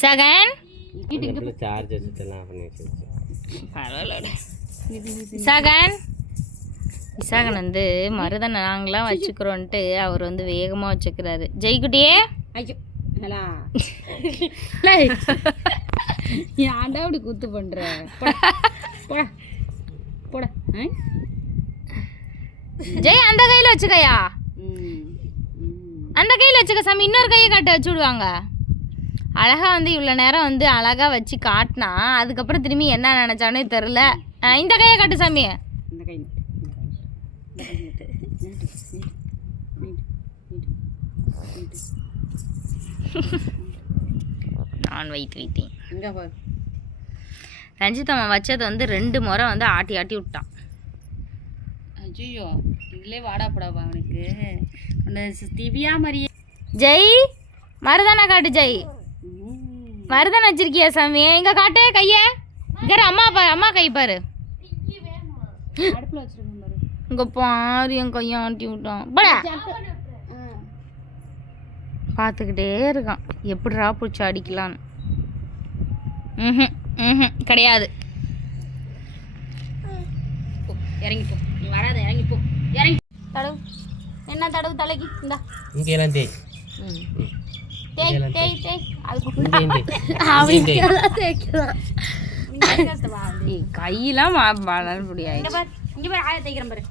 Visakan charge வச்சுட்டெல்லாம் பண்ணி வச்சிருச்சு. பரவாயில்ல. விசாகன் வந்து மருதனை நாங்களாம் வச்சுக்கிறோன்ட்டு அவர் வந்து வேகமாக வச்சுக்கிறாரு. ஜெய்குட்டியே ஐயோ ஹலா ஏன்டா அப்படி குத்து பண்ற? போட போட. ஜெய் அந்த கையில் வச்சுக்கையா, அந்த கையில் வச்சுக்க சாமி. இன்னொரு கையை காட்ட வச்சு விடுவாங்க. அழகாக வந்து இவ்வளோ நேரம் வந்து அழகாக வச்சு காட்டினா அதுக்கப்புறம் திரும்பி என்ன நினச்சானே தெரில. இந்த கையை காட்டு சாமி. இந்த கை நான் வெயிட்டிங். இங்கே பாரு, ரஞ்சித் அம்மா வச்சது வந்து 2 முறை வந்து ஆட்டி ஆட்டி விட்டான். ஐயோ இதுலேயே வாடா போடாப்பா அவனுக்கு. திவ்யா மாதிரியே. ஜெய் மருதானா காட்டு. ஜெய் மருதான வச்சிருக்கியா சாமி? இங்கே காட்டு கையை. இங்கே அம்மா பாரு, அம்மா கை பாரு. அடுப்பில் வச்சுருக்கேன் பாரு. இங்கே பாரு என் கையை ஆட்டி விட்டான். படா பார்த்துக்கிட்டே இருக்கான் எப்படிரா பிடிச்சி அடிக்கலான்னு. கிடையாது. இறங்கி போ, நீ வராத, இறங்கி போ. இறங்கி தடவு. என்ன தடவு தலைக்கு? இந்தா இங்கெல்லாம் தேய். தேய் தேய் தேய். அது கையெல்லாம் முடியாது. இங்கே பாரு, ஆய தைக்கிறேன் பாரு.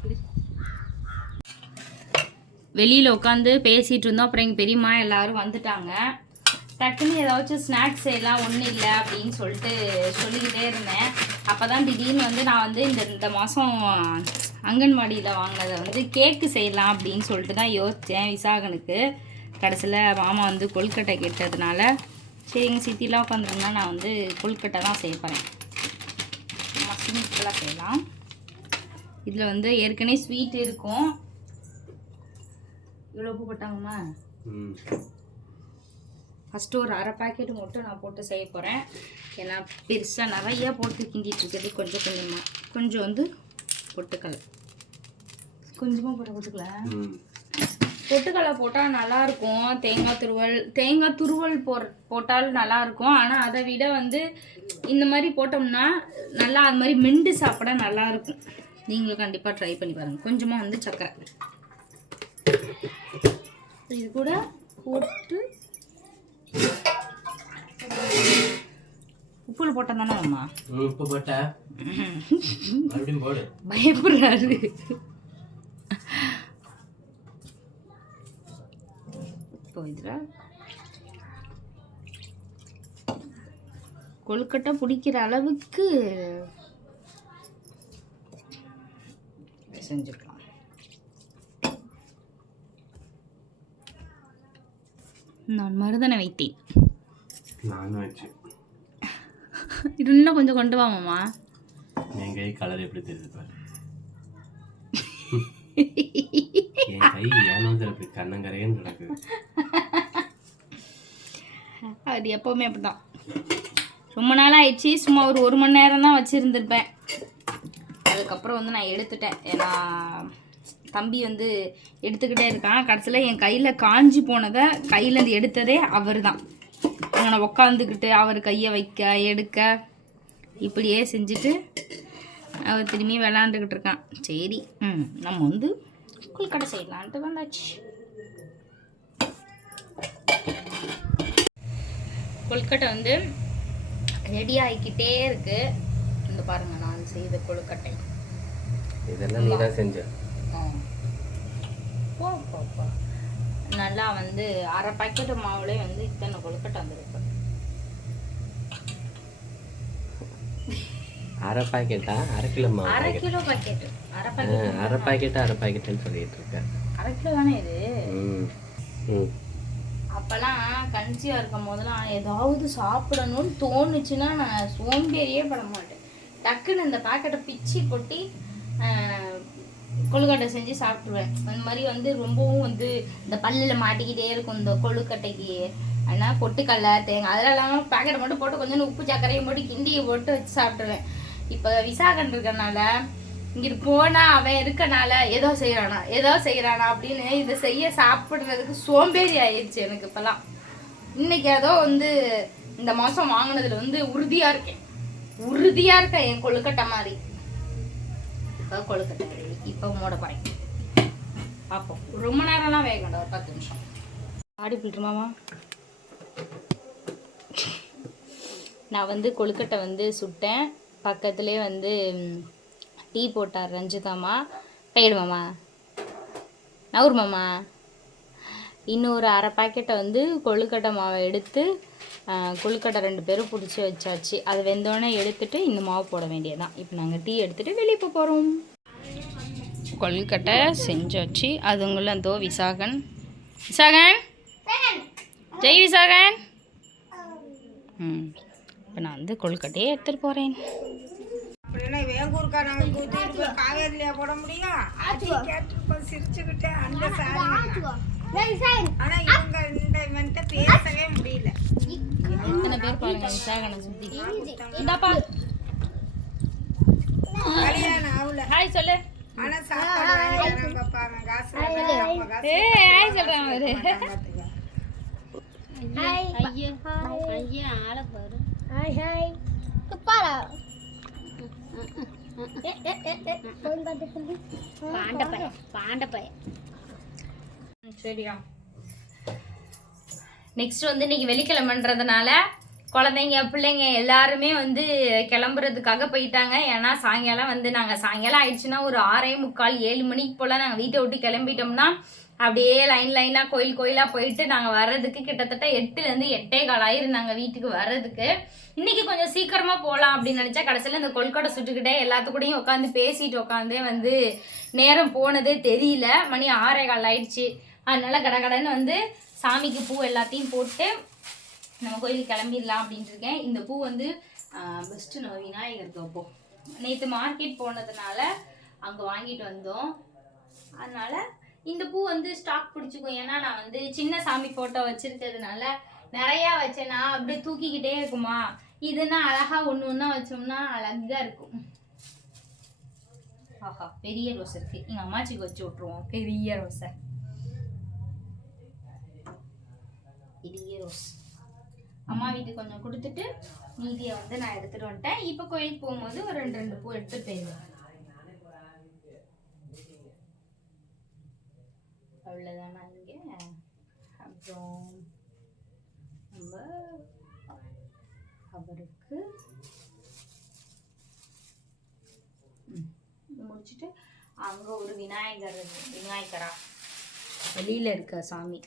வெளியில் உட்காந்து பேசிகிட்டு இருந்தோம். அப்புறம் எங்கள் பெரியம்மா எல்லோரும் வந்துட்டாங்க. டக்குன்னு ஏதாச்சும் ஸ்நாக்ஸ் செய்யலாம், ஒன்றும் இல்லை அப்படின்னு சொல்லிட்டு சொல்லிக்கிட்டே இருந்தேன். அப்போ தான் திடீர்னு வந்து நான் வந்து இந்த மாதம் அங்கன்வாடியில் வாங்கினதை வந்து கேக்கு செய்யலாம் அப்படின்னு சொல்லிட்டு தான் யோசித்தேன் விசாகனுக்கு. கடைசியில் மாமா வந்து கொழுக்கட்டை கேட்டதுனால சரி எங்கள் சித்திலாம் உட்காந்துருந்தா நான் வந்து கொழுக்கட்டை தான் செய்ய போகிறேன். சிம்பிளாக செய்யலாம். இதில் வந்து ஏற்கனவே ஸ்வீட் இருக்கும். இவ்வளோ உப்பு போட்டாங்கம்மா. ஃபஸ்ட்டு ஒரு 1/2 பாக்கெட்டு மட்டும் நான் போட்டு செய்ய போகிறேன். ஏன்னா பெருசாக நிறையா போட்டு கிண்டிகிட்டு இருக்கிறது கொஞ்சம் கொஞ்சமாக. கொஞ்சம் வந்து பொட்டுக்கடலை கொஞ்சமாக போட்ட பொட்டுக்கடலை போட்டால் நல்லாயிருக்கும். தேங்காய் துருவல் போட்டாலும் நல்லாயிருக்கும். ஆனால் அதை விட வந்து இந்த மாதிரி போட்டோம்னா நல்லா அது மாதிரி மெண்டு சாப்பிட நல்லாயிருக்கும். நீங்களும் கண்டிப்பாக ட்ரை பண்ணி பாருங்கள். கொஞ்சமாக வந்து சர்க்கரை இது கூட போட்டு உப்புல போட்டேன் தானே அம்மா? உப்பு போட்ட மறுபடியும் போடு. பயப்படுறாரு. இப்போ இதில் கொழுக்கட்டை பிடிக்கிற அளவுக்கு செஞ்சுக்கலாம். நான் மருதனை வைத்தேன். நானும் வச்சேன். இது இன்னும் கொஞ்சம் கொண்டு வாமாம்மா. என் கை கலர் எப்படி தெரியுது பாரு. என் கை ஏனோ அப்படி கண்ணங்கரையன்னு கிடக்குது. அது எப்போவுமே அப்படிதான். ரொம்ப நாள் ஆயிடுச்சு. சும்மா ஒரு 1 மணி நேரம் தான் வச்சுருந்துருப்பேன். அதுக்கப்புறம் வந்து நான் எடுத்துட்டேன். ஏன்னா தம்பி வந்து எடுத்துக்கிட்டே இருக்கான். கடைசியில் என் கையில் காஞ்சி போனதை கையிலேருந்து எடுத்ததே அவர் தான். நான் உக்காந்துக்கிட்டு அவர் கையை வைக்க எடுக்க இப்படியே செஞ்சுட்டு அவர் திரும்பி விளாண்டுக்கிட்டு இருக்கான். சரி நம்ம வந்து கொழுக்கட்டை செய்யலான்ட்டு வந்தாச்சு. கொழுக்கட்டை வந்து ரெடி ஆகிக்கிட்டே இருக்கு. இந்த பாருங்க நான் செய்த கொழுக்கட்டை. இதெல்லாம் நீ தான் செஞ்ச. நல்லா வந்து 1/2 பாக்கெட்டு மாவுலே வந்து இத்தனை கொழுக்கட்டை வந்துருக்கு. 1/2 பாக்கெட்டா? 1/2 கிலோ மாவு? 1/2 கிலோ பாக்கெட்டு. 1/2 பாக்கெட்டுன்னு சொல்லிட்டு இருக்கேன். 1/2 கிலோ தானே இது? அப்போல்லாம் கன்சியாக இருக்கும் போதெல்லாம் ஏதாவது சாப்பிடணும்னு தோணுச்சுன்னா நான் சோம்பேறியே பட மாட்டேன். டக்குன்னு இந்த பாக்கெட்டை பிச்சு கொட்டி கொழுக்கட்டை செஞ்சு சாப்பிட்ருவேன். அந்த மாதிரி வந்து ரொம்பவும் வந்து இந்த பல்லில் மாட்டிக்கிட்டே இருக்கும் இந்த கொழுக்கட்டைக்கு. ஆனால் பொட்டுக்கடலை தேங்காய் அதெல்லாம் இல்லாமல் பாக்கெட்டை மட்டும் போட்டு கொஞ்சம் உப்பு சர்க்கரையும் போட்டு கிண்டியை போட்டு வச்சு சாப்பிட்ருவேன். இப்போ விசாகன் இருக்கனால இங்கிட்டு போனால் அவன் இருக்கனால ஏதோ செய்கிறானா அப்படின்னு இதை செய்ய சாப்பிட்றதுக்கு சோம்பேறி ஆயிடுச்சு எனக்கு இப்போல்லாம். இன்றைக்கி ஏதோ வந்து இந்த மாதம் வாங்கினதுல வந்து உறுதியாக இருக்கேன் என் கொழுக்கட்டை மாதிரி. இப்போ கொழுக்கட்டை இப்போ மூட போகிறேன். பார்ப்போம். ரொம்ப நேரம்லாம் வேகணும், ஒரு 10 நிமிஷம். ஆடி பிடிட்டுமாமா. நான் வந்து கொழுக்கட்டை வந்து சுட்டேன். பக்கத்துலேயே வந்து டீ போட்டார் ரஞ்சிதாமா. கையிடுமாம்மா, நவுருமாம்மா. இன்னொரு அரை பாக்கெட்டை வந்து கொழுக்கட்டை மாவை எடுத்து கொழுக்கட்டை 2 பேரும் பிடிச்சி வச்சாச்சு. அது வெந்தோடனே எடுத்துகிட்டு இந்த மாவு போட வேண்டியதான். இப்போ நாங்கள் டீ எடுத்துகிட்டு வெளியே போகிறோம். கொழுக்கட்டை செஞ்சாச்சு. அதுங்களும் அந்த விசாகன் ஜெய் விசாகன். இப்போ நான் வந்து கொழுக்கட்டையே எடுத்துகிட்டு போகிறேன். காவேரியில போட முடியும். சிரிச்சுக்கிட்டே அந்த ஆனா இவங்க இந்த பேசவே முடியல. எத்தனை பேர் பாருங்க விசாகனை சுத்தி. இந்தாப்பா கல்யாணம் ஆகல. ஹாய் சொல்லு. ஆனா சாப்பாடு வாங்கி தராங்க பாப்பாங்க. காசு ஹாய் சொல்றேன் அவரு. ஐயா ஆளை பாரு. ஹாய் ஹாய் பாரா. பாண்டப்பய சரியா. நெக்ஸ்ட் வந்து இன்னைக்கு வெள்ளிக்கிழமைன்றதுனால குழந்தைங்க பிள்ளைங்க எல்லாருமே வந்து கிளம்புறதுக்காக போயிட்டாங்க. ஏன்னா சாயங்காலம் வந்து நாங்கள் சாயங்காலம் ஆயிடுச்சுன்னா ஒரு 6:45 7 மணிக்கு போல் நாங்கள் வீட்டை விட்டு கிளம்பிட்டோம்னா அப்படியே லைனாக கோயிலாக போயிட்டு நாங்கள் வர்றதுக்கு கிட்டத்தட்ட 8லேருந்து 8:15 ஆயிரும் நாங்கள் வீட்டுக்கு வர்றதுக்கு. இன்றைக்கி கொஞ்சம் சீக்கிரமாக போகலாம் அப்படின்னு நினச்சா கடைசியில் இந்த கொழுக்கட்டை சுட்டுக்கிட்டே எல்லாத்துக்கூடையும் உட்காந்து பேசிட்டு உட்காந்தே வந்து நேரம் போனதே தெரியல. மணி 6:15 ஆயிடுச்சு. அதனால கடகடன்னு வந்து சாமிக்கு பூ எல்லாத்தையும் போட்டு நம்ம கோயிலுக்கு கிளம்பிடலாம் அப்படின்ட்டு இருக்கேன். இந்த பூ வந்து பெஸ்ட்டு நம்ம விநாயகருக்கு வைப்போம். நேற்று மார்க்கெட் போனதுனால அங்கே வாங்கிட்டு வந்தோம். அதனால இந்த பூ வந்து ஸ்டாக் பிடிச்சிக்கும். ஏன்னா நான் வந்து சின்ன சாமி ஃபோட்டோ வச்சுருக்கிறதுனால நிறையா வச்சேன்னா அப்படியே தூக்கிக்கிட்டே இருக்குமா. இதுன்னா அழகாக ஒன்று ஒன்றா வச்சோம்னா அழகாக இருக்கும். ஆஹா, பெரிய ரோஸ் இருக்குது. எங்கள் அம்மாச்சிக்கு வச்சு விட்ருவோம் பெரிய ரோஸை. பெரிய ரோஸ் அம்மா வீட்டுக்கு கொஞ்சம் கொடுத்துட்டு மீதியை வந்து நான் எடுத்துகிட்டு வந்துட்டேன். இப்போ கோயிலுக்கு போகும்போது ஒரு 2 பூ எடுத்துகிட்டு போயிடுவேன். அவ்வளோதானா இங்கே. அப்புறம் நம்ம அவருக்கு முடிச்சுட்டு அங்கே ஒரு விநாயகரா வெளியில் இருக்க சாமி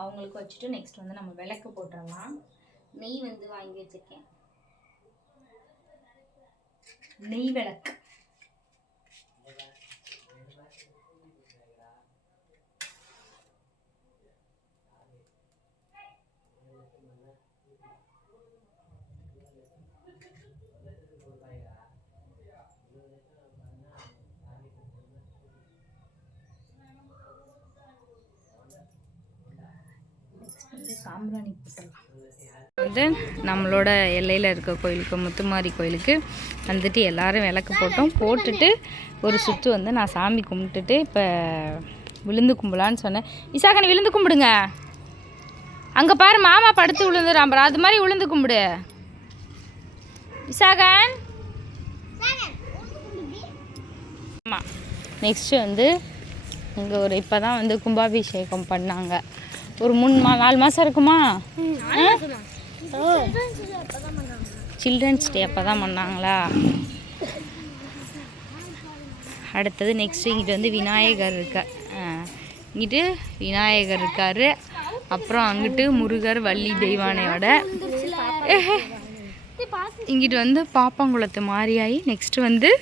அவங்களுக்கு வச்சுட்டு நெக்ஸ்ட் வந்து நம்ம விளக்கு போட்டுடலாம். நெய் வந்து வாங்கி வச்சிருக்கேன். நெய் விளக்கு. சாம்பிராணி போட்டுடலாம். வந்து நம்மளோட எல்லையில் இருக்க கோயிலுக்கு முத்துமாரி கோயிலுக்கு வந்துட்டு எல்லாரும் விளக்கு போட்டுட்டு ஒரு சுற்று வந்து நான் சாமி கும்பிட்டுட்டு இப்போ விழுந்து கும்பலான்னு சொன்னேன். விசாகன் விழுந்து கும்பிடுங்க. அங்கே பாரு மாமா படுத்து விழுந்துறாம்பா, அது மாதிரி விழுந்து கும்பிடு விசாகன். ஆமாம். நெக்ஸ்ட்டு வந்து இங்கே ஒரு இப்போ தான் வந்து கும்பாபிஷேகம் பண்ணாங்க. ஒரு 3-4 மாதம் இருக்குமா. சில்ட்ரன்ஸ் டே அப்போ தான் பண்ணாங்களா. அடுத்தது நெக்ஸ்ட்டு இங்கிட்டு வந்து விநாயகர் இங்கிட்டு விநாயகர் இருக்கார். அப்புறம் அங்கிட்டு முருகர் வள்ளி தெய்வானையோட. இங்கிட்டு வந்து பாப்பாங்குளத்து மாரியாயி. நெக்ஸ்ட்டு வந்து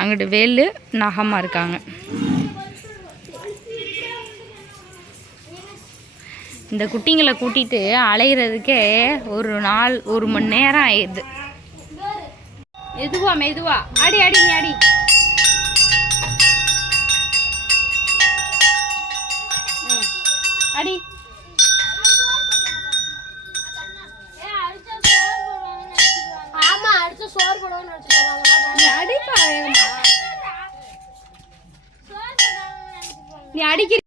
அங்கிட்டு வேலு நகமாக இருக்காங்க. இந்த குட்டிங்களை கூட்டிகிட்டு அலைகிறதுக்கே ஒரு மணி நேரம் ஆயிடுது. மெதுவா அடி நீ அடி. அடி அடிப்பா நீ அடிக்க.